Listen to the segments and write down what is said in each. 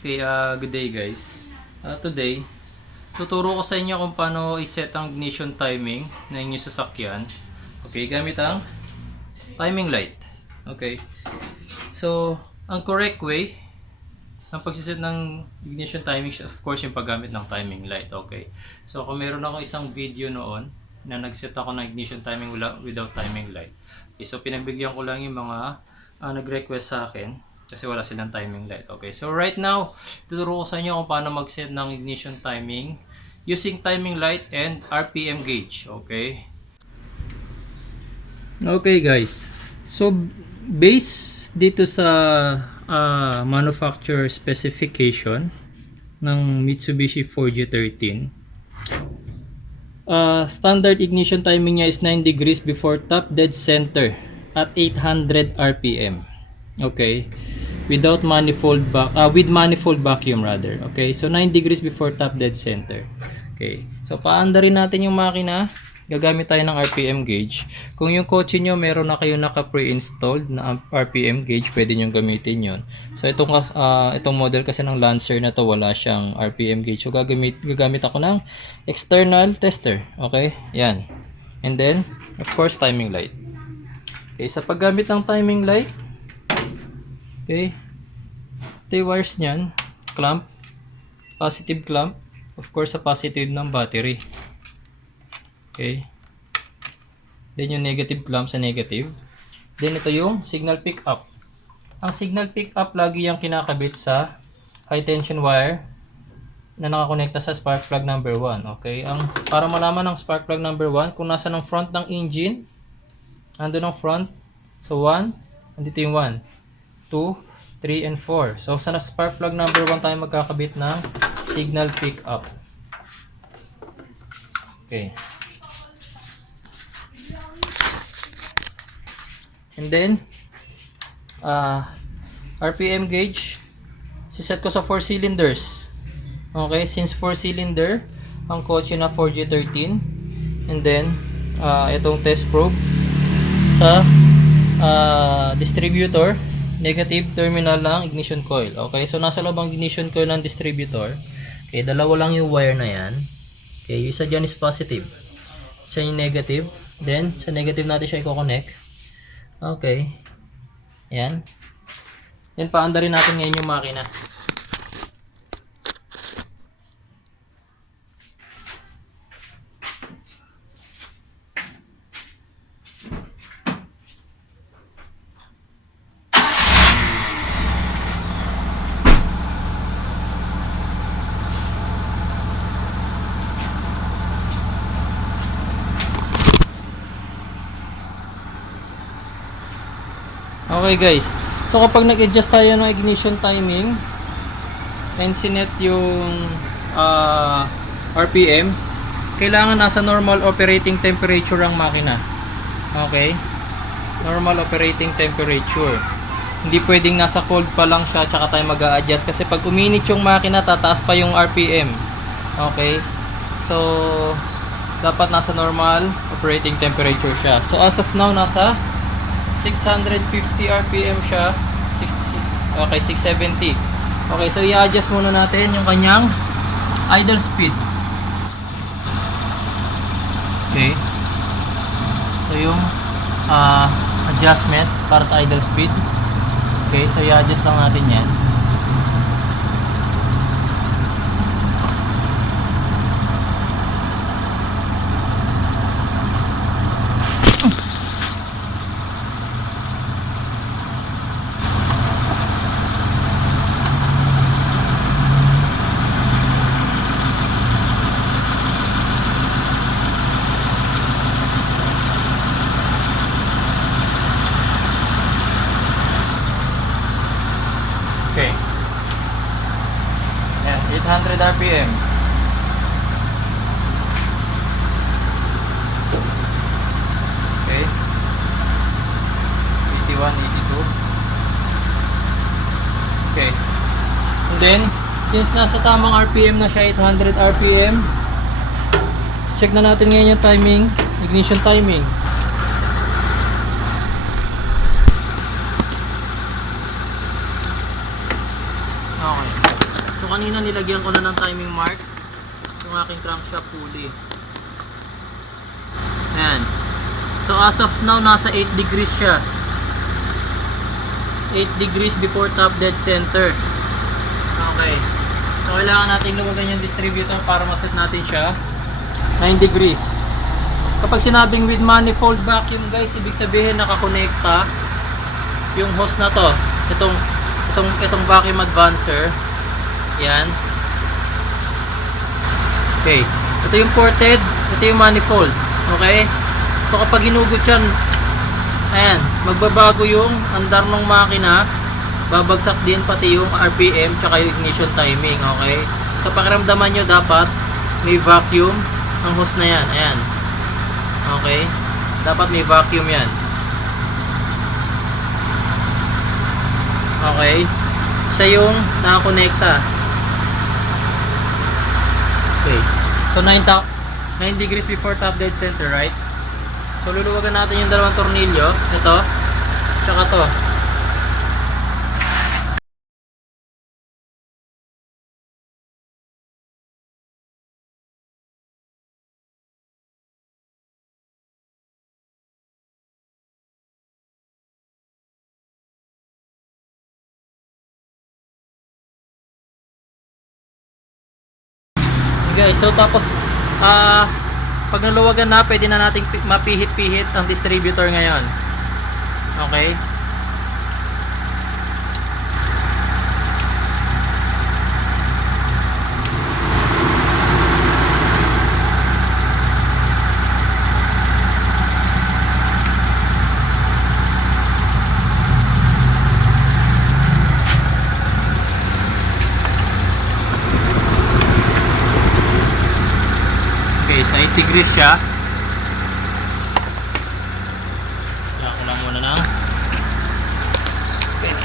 Okay, good day guys. Today, tuturo ko sa inyo kung paano i-set ang ignition timing ng inyong sasakyan. Okay, gamit ang timing light. Okay. So, ang correct way ng pagsiset ng ignition timing, of course, yung paggamit ng timing light. Okay. So, kung meron ako isang video noon na nag-set ako ng ignition timing without timing light. Okay, so pinagbigyan ko lang yung mga nag-request sa akin kasi wala silang timing light. Okay, so right now, tuturo ko sa inyo kung paano mag-set ng ignition timing using timing light and RPM gauge. Okay. Okay guys, so based dito sa manufacturer specification ng Mitsubishi 4G13, standard ignition timing niya is 9 degrees before top dead center at 800 RPM. Okay, without manifold with manifold vacuum rather. Okay, so 9 degrees before top dead center. Okay, so paanda rin natin yung makina. Gagamit tayo ng RPM gauge. Kung yung kotse nyo meron na kayo naka pre-installed na RPM gauge, pwede nyo gamitin yon. So itong model kasi ng Lancer na to wala siyang RPM gauge. So gagamit ako ng external tester. Okay? Yan. And then, of course, timing light. Okay, sa paggamit ng timing light, okay, ito yung wires nyan, clamp, positive clamp, of course sa positive ng battery. Okay. Then yung negative clamp sa negative. Then ito yung signal pick up. Ang signal pick up lagi yung kinakabit sa high tension wire na nakakonekta sa spark plug number 1. Okay? Para malaman ng spark plug number 1 kung nasa ng front ng engine, ando ng front. So 1, andito yung 1, 2, 3, and 4. So sa spark plug number 1 tayo magkakabit ng signal pick up. Okay. And then, RPM gauge, siset ko sa 4 cylinders. Okay, since 4 cylinder, ang kotse na 4G13. And then, itong test probe sa distributor, negative terminal ng ignition coil. Okay, so nasa loob ang ignition coil ng distributor. Okay, dalawa lang yung wire na yan. Okay, yung isa dyan is positive. Isa yung negative. Then, sa negative natin siya i-connect. Okay. Yan. Then paanda rin natin ngayon yung makina. Okay guys, so kapag nag-adjust tayo ng ignition timing and sinet yung RPM, kailangan nasa normal operating temperature ang makina. Okay? Normal operating temperature. Hindi pwedeng nasa cold pa lang siya tsaka tayo mag-a-adjust kasi pag uminit yung makina, tataas pa yung RPM. Okay? So, dapat nasa normal operating temperature siya. So, as of now, nasa 650 RPM siya. Okay, 670. Okay, so i-adjust muna natin yung kanyang idle speed. Okay. So yung adjustment para sa idle speed. Okay, so i-adjust lang natin yan. Okay. Yan, 800 RPM. Okay. 81, 82. Okay. And then, since nasa tamang RPM na siya, 800 RPM, check na natin ngayon yung timing, ignition timing. Okay. So kanina nilagyan ko na ng timing mark yung aking crankshaft pulley. Ayan. So as of now, nasa 8 degrees siya. 8 degrees before top dead center. Okay. So kailangan natin luwagan yung distributor para maset natin siya 9 degrees. Kapag sinabing with manifold vacuum guys, ibig sabihin nakakonekta yung hose na to. Itong vacuum advancer. Yan. Okay. Ito yung ported, ito yung manifold. Okay? So kapag hinugot yan, ayan, magbabago yung andar ng makina, babagsak din pati yung RPM tsaka yung ignition timing. Okay? So pakiramdaman nyo dapat may vacuum ang hose na yan. Ayan. Okay? Dapat may vacuum yan. Okay? Siya yung nakakonekta. Okay. So 9 degrees before top dead center, right? So luluwagan natin yung dalawang tornilyo. Ito. Tsaka to. Guys, so tapos pag naluwagan na, pwede na nating mapihit-pihit ang distributor ngayon. Okay? Okay, sa 8 degrees siya. Kaya ko lang muna ng penny.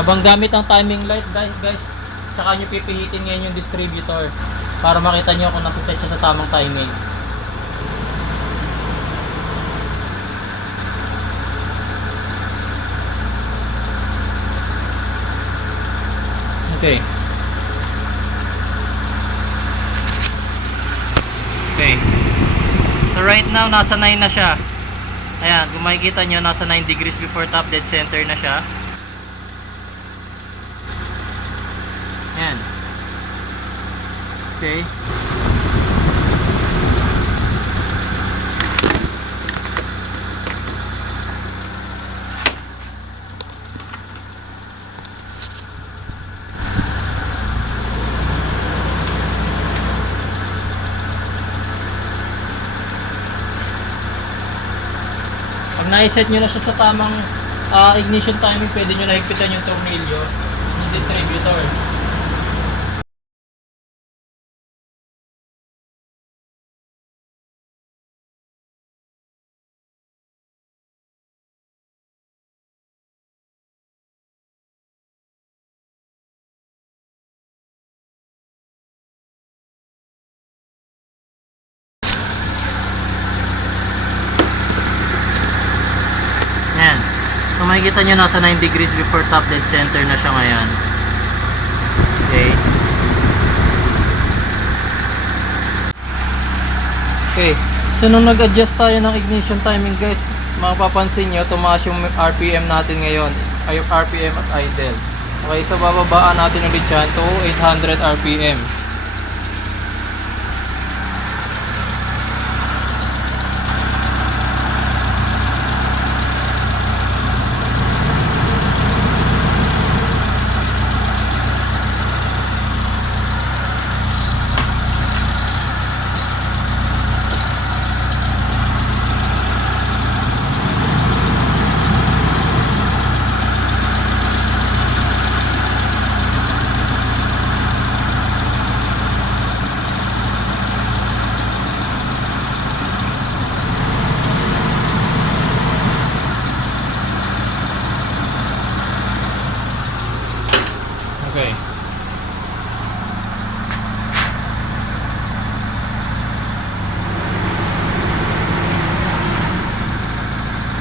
Abang gamit ang timing light guys, tsaka nyo pipihitin ngayon yung distributor para makita nyo kung nasa-set siya sa tamang timing. Okay. Okay. So right now, nasa 9 na siya. Ayan, kung makikita nyo, nasa 9 degrees before top dead center na siya. Ayan. Okay. Pag na-set nyo na siya sa tamang ignition timing, pwede nyo nahigpitan yung tornilyo ng distributor. Ayan. So makikita nyo nasa 9 degrees before top dead center na siya ngayon. Okay. Okay. So nung nag-adjust tayo ng ignition timing guys, mapapansin nyo tumaas yung RPM natin ngayon. Ay RPM at idle. Okay, so bababaan natin ulit dyan to 800 RPM.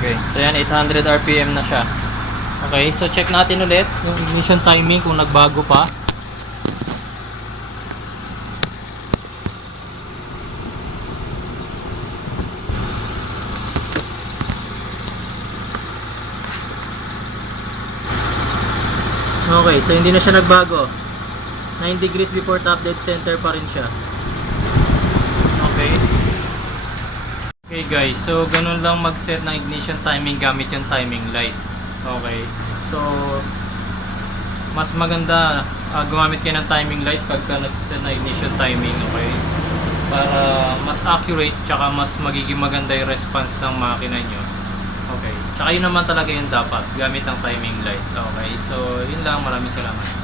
Okay, so yan, 800 RPM na siya. Okay, so check natin ulit yung ignition timing kung nagbago pa. Okay, so hindi na siya nagbago. 9 degrees before top dead center pa rin siya. Okay. Okay guys, so ganun lang mag-set ng ignition timing gamit yung timing light. Okay. So mas maganda gumamit kayo ng timing light pagka nag-set na ignition timing, okay? Para mas accurate tsaka mas magiging maganda yung response ng makina nyo. Okay. Tsaka yun naman talaga yung dapat gamit ng timing light. Okay. So yun lang, maraming salamat.